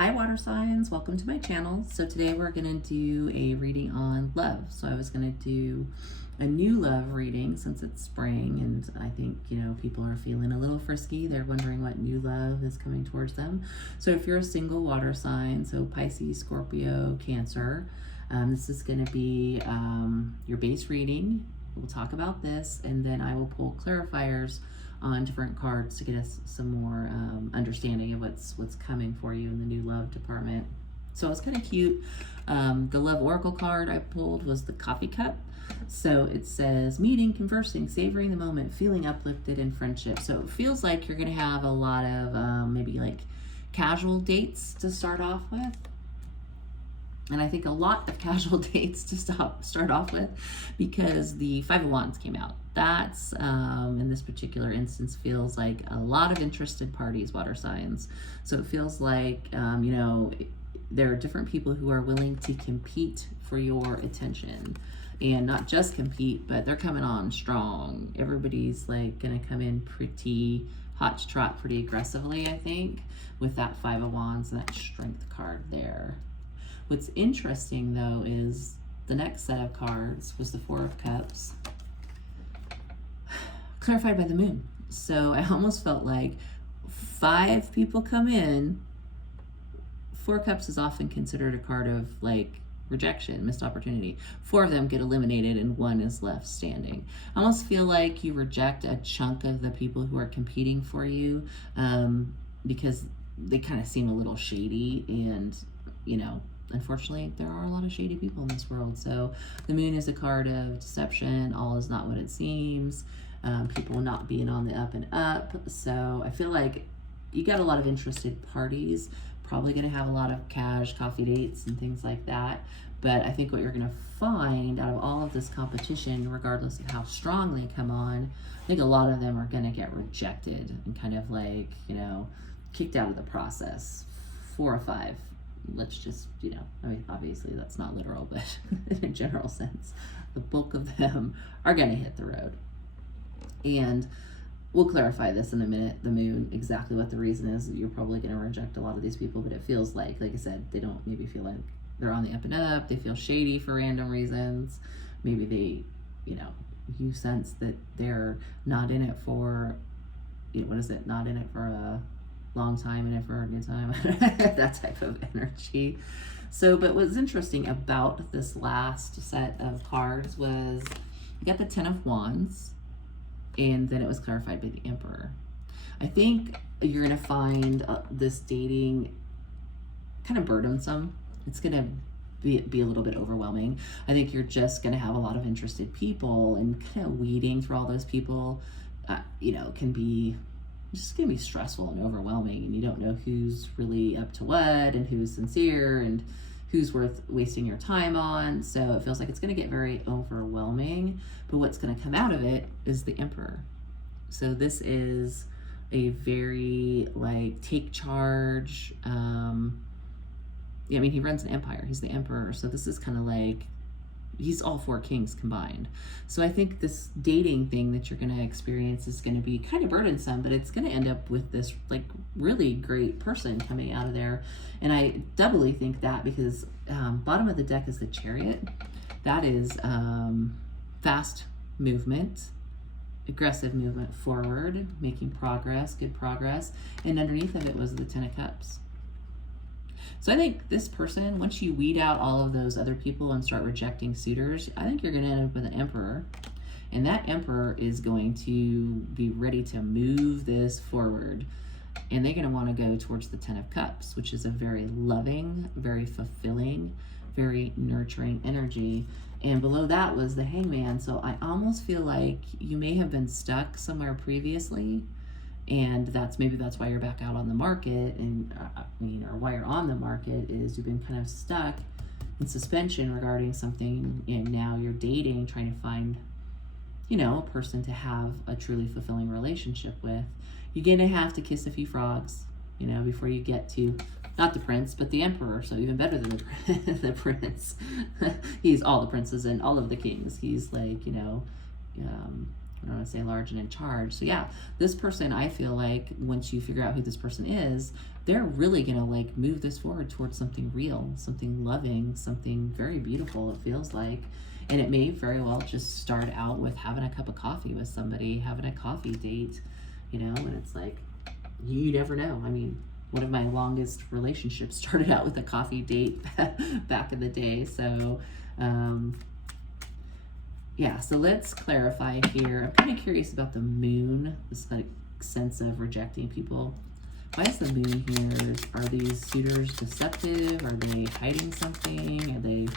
Hi water signs, welcome to my channel. So today we're going to do a reading on love. So I was going to do a new love reading since it's spring, and I think, people are feeling a little frisky. They're wondering what new love is coming towards them. So if you're a single water sign, so Pisces, Scorpio, Cancer, this is going to be your base reading. We'll talk about this, and then I will pull clarifiers on different cards to get us some more understanding of what's coming for you in the new love department. So it's kind of cute. The love oracle card I pulled was the coffee cup. So it says meeting, conversing, savoring the moment, feeling uplifted in friendship. So it feels like you're going to have a lot of maybe like casual dates to start off with. And I think a lot of casual dates to start off with, because the Five of Wands came out. That's, in this particular instance, feels like a lot of interested parties, water signs. So it feels like, there are different people who are willing to compete for your attention. And not just compete, but they're coming on strong. Everybody's like going to come in pretty hot to trot, pretty aggressively, I think, with that Five of Wands and that Strength card there. What's interesting, though, is the next set of cards was the Four of Cups, clarified by the moon. So I almost felt like 5 people come in. Four of Cups is often considered a card of like rejection, missed opportunity. 4 of them get eliminated and 1 is left standing. I almost feel like you reject a chunk of the people who are competing for you because they kind of seem a little shady, and unfortunately, there are a lot of shady people in this world. So the moon is a card of deception. All is not what it seems. People not being on the up and up. So I feel like you got a lot of interested parties, probably going to have a lot of coffee dates and things like that. But I think what you're going to find out of all of this competition, regardless of how strong they come on, I think a lot of them are going to get rejected and kind of like, kicked out of the process. 4 or 5. Let's just, obviously that's not literal, but in a general sense, the bulk of them are going to hit the road. And we'll clarify this in a minute, the moon, exactly what the reason is. You're probably going to reject a lot of these people, but it feels like I said, they don't maybe feel like they're on the up and up. They feel shady for random reasons. Maybe they, you sense that they're not in it for, not in it for a long time, in it for a good time, that type of energy. So, but what's interesting about this last set of cards was you got the 10 of Wands, and then it was clarified by the Emperor. I think you're going to find this dating kind of burdensome. It's going to be a little bit overwhelming. I think you're just going to have a lot of interested people, and kind of weeding through all those people, can be just gonna be stressful and overwhelming, and you don't know who's really up to what and who's sincere and who's worth wasting your time on. So it feels like it's gonna get very overwhelming, but what's gonna come out of it is the Emperor. So this is a very take charge. He runs an empire. He's the Emperor. So this is kind of he's all 4 kings combined. So I think this dating thing that you're going to experience is going to be kind of burdensome, but it's going to end up with this really great person coming out of there. And I doubly think that because bottom of the deck is the Chariot. That is fast movement, aggressive movement forward, making progress, good progress. And underneath of it was the 10 of Cups. So I think this person, once you weed out all of those other people and start rejecting suitors, I think you're going to end up with an Emperor. And that Emperor is going to be ready to move this forward. And they're going to want to go towards the 10 of Cups, which is a very loving, very fulfilling, very nurturing energy. And below that was the Hangman. So I almost feel like you may have been stuck somewhere previously, and that's why you're back out on the market, and or why you're on the market is you've been kind of stuck in suspension regarding something, and now you're dating, trying to find a person to have a truly fulfilling relationship with. You're gonna have to kiss a few frogs before you get to not the prince but the Emperor. So even better than the prince. He's all the princes and all of the kings. He's I don't want to say large and in charge. So yeah, this person, I feel like once you figure out who this person is, they're really going to like move this forward towards something real, something loving, something very beautiful, it feels like. And it may very well just start out with having a cup of coffee with somebody, having a coffee date, you know, and it's like, you never know. I mean, one of my longest relationships started out with a coffee date back in the day. So, yeah, so let's clarify here. I'm kind of curious about the moon, this like sense of rejecting people. Why is the moon here? Are these suitors deceptive? Are they hiding something? Are they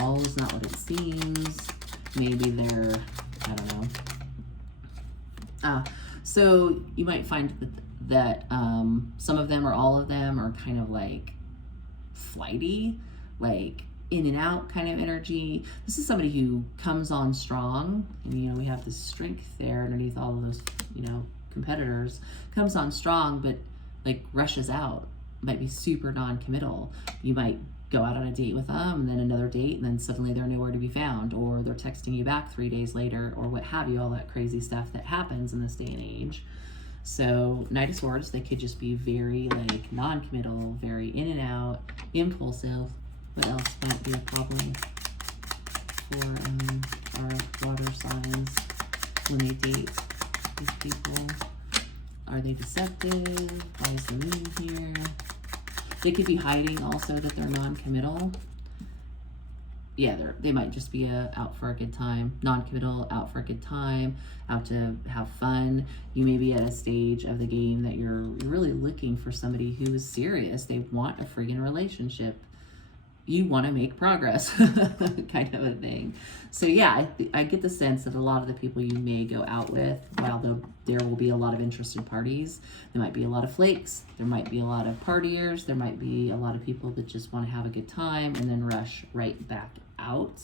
all is not what it seems? Maybe they're, I don't know. So you might find that some of them or all of them are kind of like flighty, like in and out kind of energy. This is somebody who comes on strong, and you know, we have this strength there underneath all of those, you know, competitors, comes on strong, but like rushes out, might be super non-committal. You might go out on a date with them and then another date, and then suddenly they're nowhere to be found, or they're texting you back 3 days later, or what have you, all that crazy stuff that happens in this day and age. So Knight of Swords, they could just be very like non-committal, very in and out, impulsive. What else might be a problem for our water signs when they date these people? Are they deceptive? Why is the moon here? They could be hiding also that they're non-committal. Yeah, they might just be out for a good time, non-committal, out for a good time, out to have fun. You may be at a stage of the game that you're really looking for somebody who is serious. They want a friggin' relationship. You want to make progress, kind of a thing. So yeah, I get the sense that a lot of the people you may go out with, while there will be a lot of interested parties, there might be a lot of flakes, there might be a lot of partiers, there might be a lot of people that just want to have a good time and then rush right back out.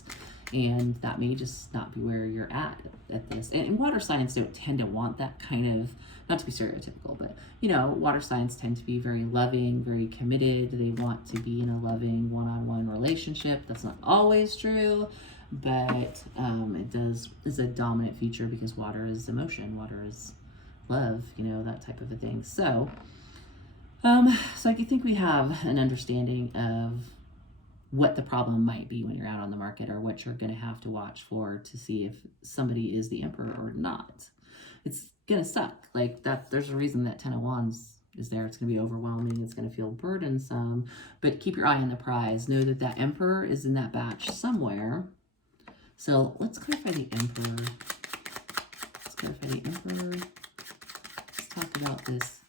And that may just not be where you're at this. And water signs don't tend to want that kind of, not to be stereotypical, but you know, water signs tend to be very loving, very committed. They want to be in a loving one-on-one relationship. That's not always true, but is a dominant feature because water is emotion, water is love, you know, that type of a thing. So, so I think we have an understanding of what the problem might be when you're out on the market, or what you're going to have to watch for to see if somebody is the emperor or not. It's going to suck. Like that, there's a reason that 10 of Wands is there. It's going to be overwhelming. It's going to feel burdensome, but keep your eye on the prize. Know that that emperor is in that batch somewhere. So let's clarify the emperor. Let's clarify the emperor. Let's talk about this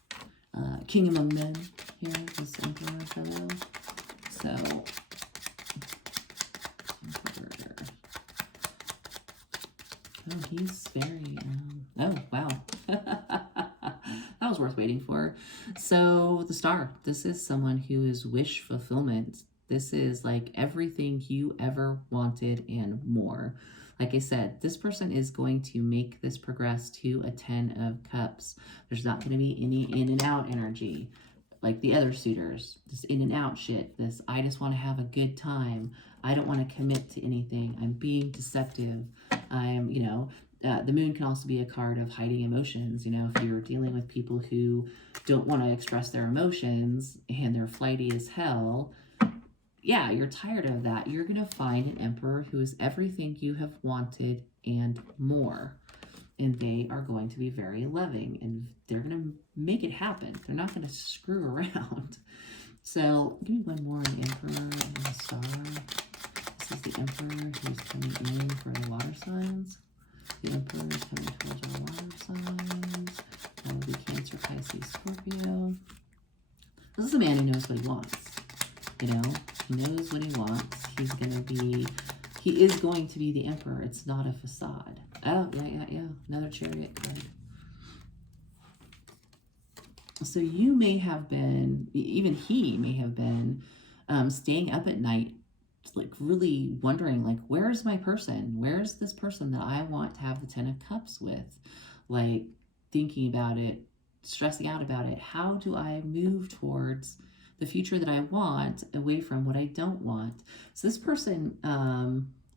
king among men here, this emperor fellow. So oh, he's very, oh, wow. That was worth waiting for. So the star, this is someone who is wish fulfillment. This is like everything you ever wanted and more. Like I said, this person is going to make this progress to a 10 of Cups. There's not going to be any in and out energy like the other suitors. This in and out shit. This, I just want to have a good time. I don't want to commit to anything. I'm being deceptive. I'm, you know, the moon can also be a card of hiding emotions. You know, if you're dealing with people who don't want to express their emotions and they're flighty as hell, yeah, you're tired of that. You're going to find an emperor who is everything you have wanted and more. And they are going to be very loving, and they're going to make it happen. They're not going to screw around. So give me one more on the emperor and the star. This is the emperor who's coming in for the water signs. The emperor is coming towards our water signs. That will be Cancer, Pisces, Scorpio. This is a man who knows what he wants. You know, he knows what he wants. He is going to be the emperor. It's not a facade. Oh, yeah. Another Chariot card. So you may have been, even he may have been staying up at night, like really wondering, like, where's my person? Where's this person that I want to have the 10 of Cups with? Like, thinking about it, stressing out about it. How do I move towards the future that I want away from what I don't want? So this person,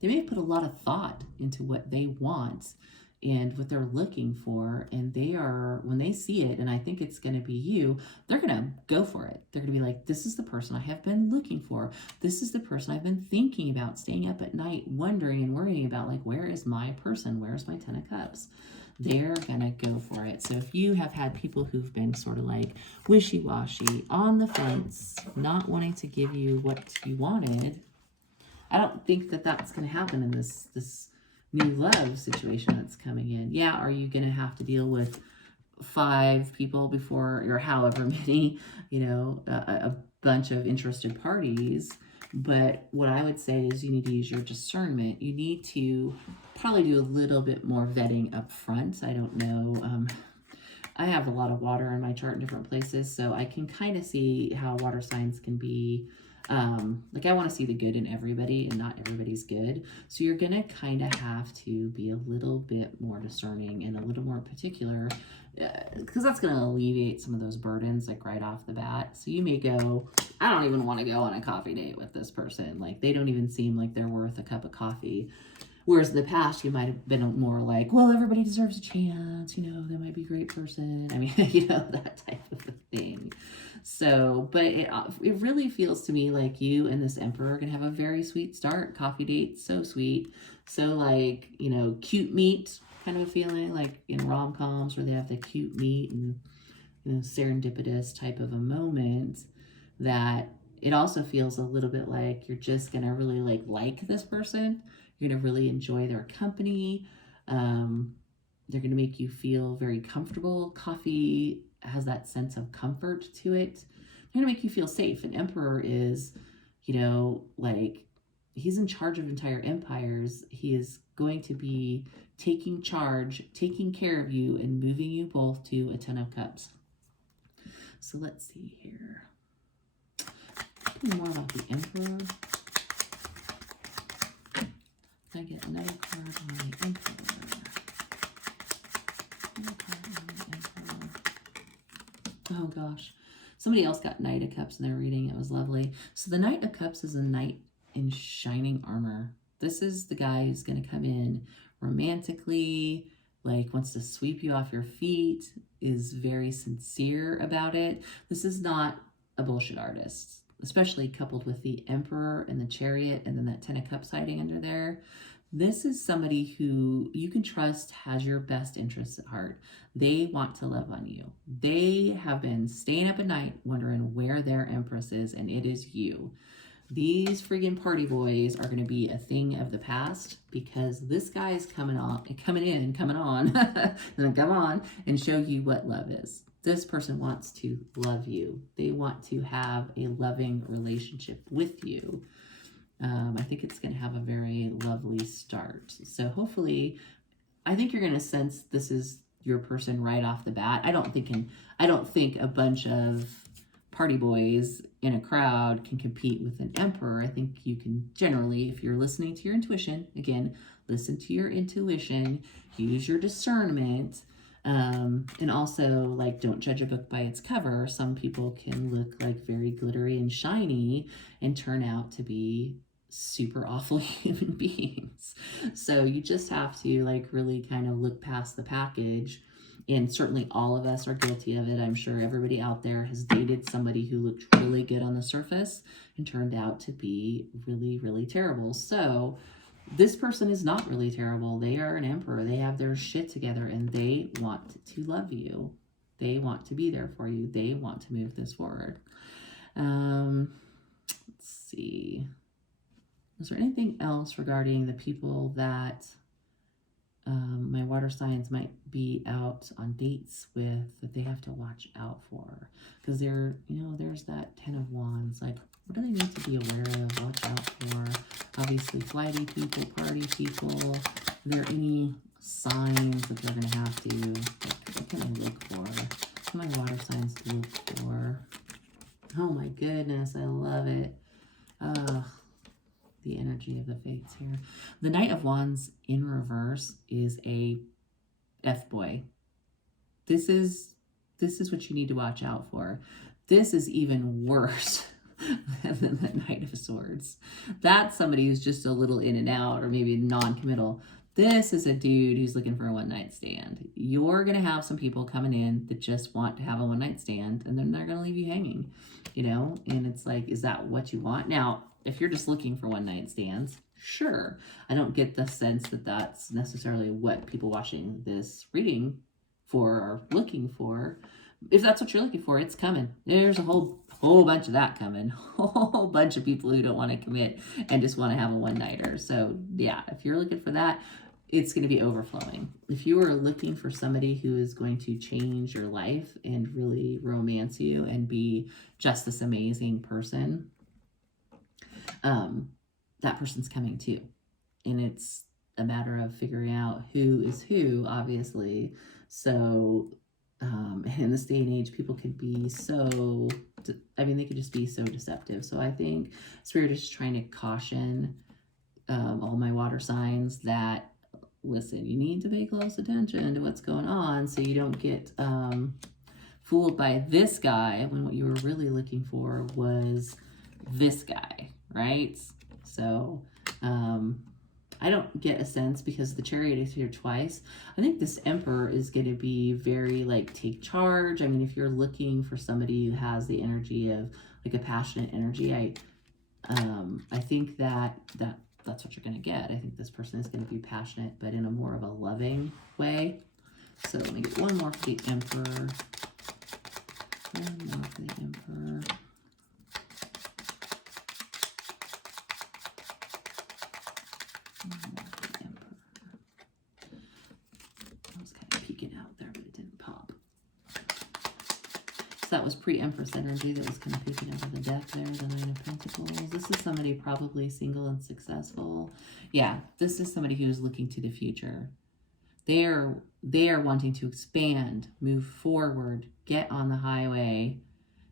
they may have put a lot of thought into what they want, and what they're looking for, and they are, when they see it, and I think it's going to be you, they're going to go for it. They're going to be like, this is the person I have been looking for. This is the person I've been thinking about, staying up at night, wondering and worrying about, like, where is my person? Where's my 10 of Cups? They're going to go for it. So if you have had people who've been sort of like wishy-washy, on the fence, not wanting to give you what you wanted, I don't think that that's going to happen in this new love situation that's coming in. Yeah, are you going to have to deal with 5 people before, or however many, a bunch of interested parties? But what I would say is you need to use your discernment. You need to probably do a little bit more vetting up front. I don't know. I have a lot of water in my chart in different places, so I can kind of see how water signs can be. Like, I want to see the good in everybody, and not everybody's good. So you're going to kind of have to be a little bit more discerning and a little more particular, because that's going to alleviate some of those burdens, like, right off the bat. So you may go, I don't even want to go on a coffee date with this person. Like, they don't even seem like they're worth a cup of coffee. Whereas in the past, you might have been more like, well, everybody deserves a chance, they might be a great person. I mean, that type of a thing. So, but it really feels to me like you and this Emperor are going to have a very sweet start. Coffee date, so sweet. So, like, cute meet kind of a feeling, like in rom-coms where they have the cute meet and, serendipitous type of a moment, that it also feels a little bit like you're just going to really like this person. You're going to really enjoy their company. They're going to make you feel very comfortable. Coffee has that sense of comfort to it. They're going to make you feel safe. An emperor is, he's in charge of entire empires. He is going to be taking charge, taking care of you, and moving you both to a 10 of Cups. So let's see here. More about the Emperor. Can I get another card on the Emperor? Another card on the Emperor. Oh gosh. Somebody else got Knight of Cups in their reading. It was lovely. So the Knight of Cups is a knight in shining armor. This is the guy who's going to come in romantically, wants to sweep you off your feet, is very sincere about it. This is not a bullshit artist, especially coupled with the Emperor and the Chariot and then that 10 of Cups hiding under there. This is somebody who you can trust has your best interests at heart. They want to love on you. They have been staying up at night wondering where their Empress is, and it is you. These friggin' party boys are going to be a thing of the past, because this guy is coming on and show you what love is. This person wants to love you. They want to have a loving relationship with you. I think it's going to have a very lovely start. So hopefully, I think you're going to sense this is your person right off the bat. I don't think a bunch of party boys in a crowd can compete with an Emperor. I think you can generally, if you're listening to your intuition, again, listen to your intuition, use your discernment, and also, don't judge a book by its cover. Some people can look very glittery and shiny and turn out to be super awful human beings. So you just have to really kind of look past the package. And certainly all of us are guilty of it. I'm sure everybody out there has dated somebody who looked really good on the surface and turned out to be really, really terrible. So this person is not really terrible. They are an Emperor. They have their shit together, and they want to love you. They want to be there for you. They want to move this forward. Let's see. Is there anything else regarding the people that my water signs might be out on dates with, that they have to watch out for? Because there's that 10 of Wands. What do they need to be aware of, watch out for? Obviously, flighty people, party people. Are there any signs that they're going to have to, what can I look for? What do my water signs look for? Oh my goodness, I love it. The energy of the fates here. The Knight of Wands in reverse is a F-boy. This is what you need to watch out for. This is even worse than the Knight of Swords. That's somebody who's just a little in and out, or maybe non-committal. This is a dude who's looking for a one-night stand. You're going to have some people coming in that just want to have a one-night stand, and then they're going to leave you hanging, you know? And it's like, is that what you want? Now, if you're just looking for one-night stands, sure. I don't get the sense that that's necessarily what people watching this reading for are looking for. If that's what you're looking for, it's coming. There's a whole bunch of that coming. A whole bunch of people who don't want to commit and just want to have a one-nighter. So yeah, if you're looking for that, it's going to be overflowing. If you are looking for somebody who is going to change your life and really romance you and be just this amazing person, that person's coming too. And it's a matter of figuring out who is who, obviously. So in this day and age, people could be so, they could just be so deceptive. So I think Spirit is trying to caution all my water signs that, listen, you need to pay close attention to what's going on so you don't get fooled by this guy when what you were really looking for was this guy, right? So I don't get a sense, because the Chariot is here twice. I think this Emperor is going to be very like take charge. I mean, if you're looking for somebody who has the energy of like a passionate energy, I think that's what you're going to get. I think this person is going to be passionate, but in a more of a loving way. So let me get one more for the Emperor. One more for the Emperor. I was kind of peeking out there, but it didn't pop. So that was pre-Empress energy that was kind of peeking out of the deck there, the Nine of Pentacles. This is somebody probably single and successful. Yeah, this is somebody who is looking to the future. They are wanting to expand, move forward, get on the highway.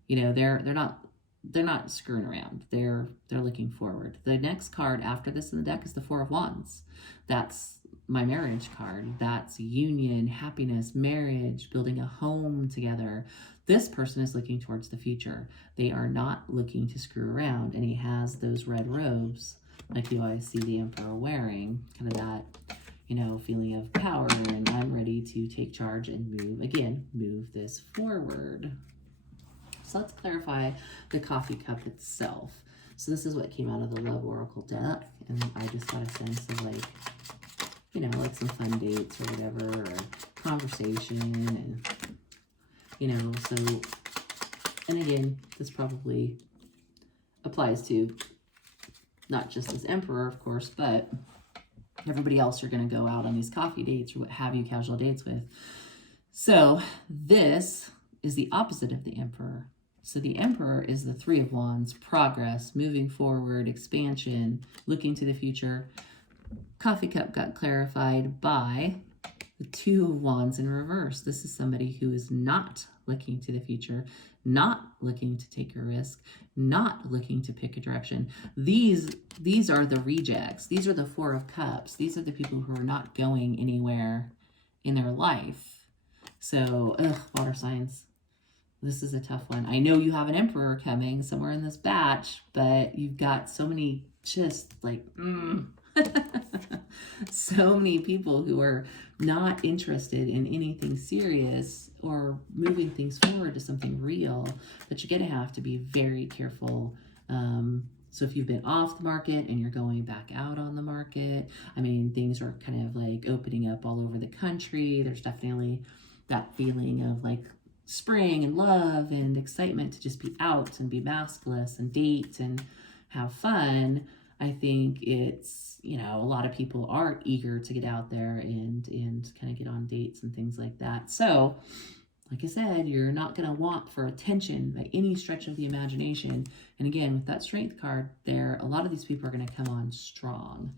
You know, they're not screwing around. They're looking forward. The next card after this in the deck is the Four of Wands. That's my marriage card. That's union, happiness, marriage, building a home together. This person is looking towards the future. They are not looking to screw around. And he has those red robes, like you always see the Emperor wearing, kind of that, you know, feeling of power, and I'm ready to take charge and move this forward. So let's clarify the coffee cup itself. So this is what came out of the Love Oracle deck, and I just got a sense of like, you know, like some fun dates or whatever, or conversation, and, you know, so, and again, this probably applies to not just this Emperor, of course, but everybody else you're going to go out on these coffee dates or what have you, casual dates with. So this is the opposite of the Emperor. So the Emperor is the Three of Wands, progress, moving forward, expansion, looking to the future. Coffee cup got clarified by the Two of Wands in reverse. This is somebody who is not looking to the future, not looking to take a risk, not looking to pick a direction. These are the rejects. These are the Four of Cups. These are the people who are not going anywhere in their life. So, water signs. This is a tough one. I know you have an Emperor coming somewhere in this batch, but you've got so many just like, so many people who are not interested in anything serious or moving things forward to something real, that you're going to have to be very careful. So if you've been off the market and you're going back out on the market, I mean, things are kind of like opening up all over the country. There's definitely that feeling of like spring and love and excitement to just be out and be maskless and date and have fun. I think it's, you know, a lot of people are eager to get out there and kind of get on dates and things like that. So, like I said, you're not going to want for attention by any stretch of the imagination. And again, with that Strength card there, a lot of these people are going to come on strong.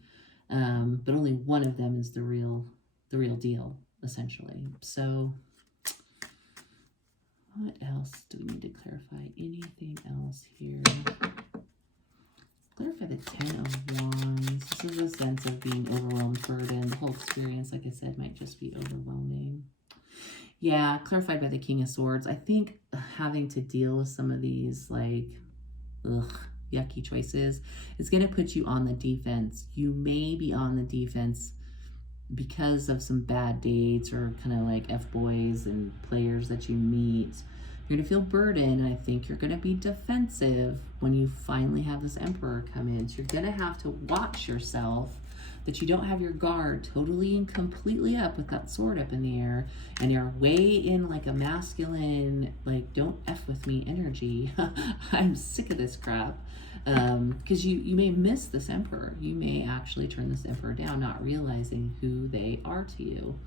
But only one of them is the real deal, essentially. So what else do we need to clarify? Anything else here? Clarify the Ten of Wands. This is a sense of being overwhelmed, burdened. The whole experience, like I said, might just be overwhelming. Yeah, clarified by the King of Swords. I think having to deal with some of these, like, yucky choices is going to put you on the defense. You may be on the defense because of some bad dates or kind of like F-boys and players that you meet, you're gonna feel burdened, and I think you're gonna be defensive when you finally have this Emperor come in. So you're gonna have to watch yourself that you don't have your guard totally and completely up with that sword up in the air, and you're way in like a masculine, like, don't F with me energy. I'm sick of this crap. Because you may miss this Emperor. You may actually turn this Emperor down, not realizing who they are to you.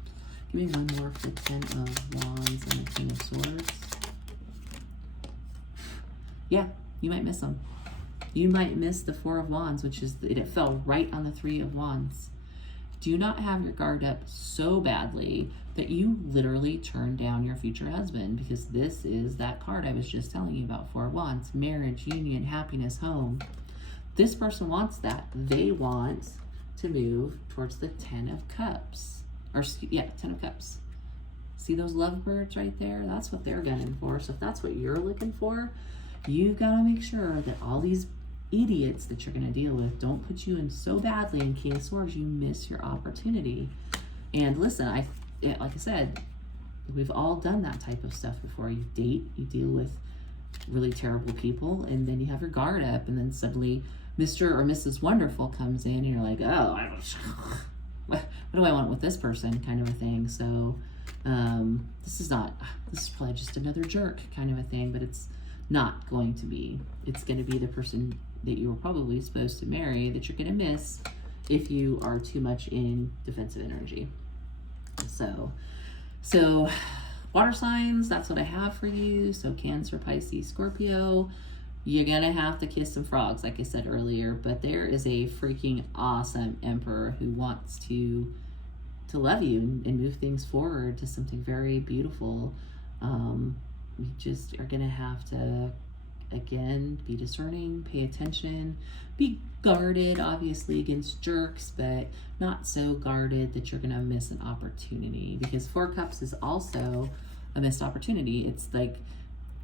Give me one more for the 10 of Wands and the King of Swords. Yeah, you might miss them. You might miss the 4 of Wands, which is, it fell right on the 3 of Wands. Do not have your guard up so badly that you literally turn down your future husband, because this is that card I was just telling you about, 4 of Wands, marriage, union, happiness, home. This person wants that. They want to move towards the 10 of Cups. Or, yeah, 10 of Cups. See those lovebirds right there? That's what they're gunning for. So if that's what you're looking for, you've got to make sure that all these idiots that you're going to deal with don't put you in so badly in King of Swords you miss your opportunity. And listen, like I said, we've all done that type of stuff before. You date, you deal with really terrible people, and then you have your guard up, and then suddenly Mr. or Mrs. Wonderful comes in, and you're like, oh, what do I want with this person, kind of a thing. So this is probably just another jerk kind of a thing, but it's not going to be. It's going to be the person that you were probably supposed to marry that you're going to miss if you are too much in defensive energy. So water signs, that's what I have for you. So Cancer, Pisces, Scorpio, you're going to have to kiss some frogs, like I said earlier, but there is a freaking awesome Emperor who wants to love you and move things forward to something very beautiful. You just are going to have to, again, be discerning, pay attention, be guarded, obviously, against jerks, but not so guarded that you're going to miss an opportunity, because 4 Cups is also a missed opportunity. It's like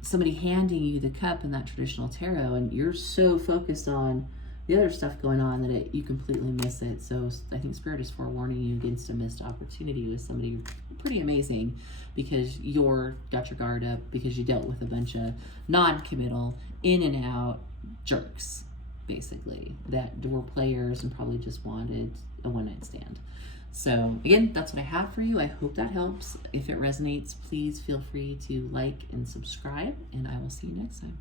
somebody handing you the cup in that traditional tarot, and you're so focused on the other stuff going on that you completely miss it. So I think Spirit is forewarning you against a missed opportunity with somebody pretty amazing, because you're got your guard up because you dealt with a bunch of non-committal, in and out jerks, basically, that were players and probably just wanted a one-night stand. So again, that's what I have for you. I hope that helps. If it resonates, please feel free to like and subscribe, and I will see you next time.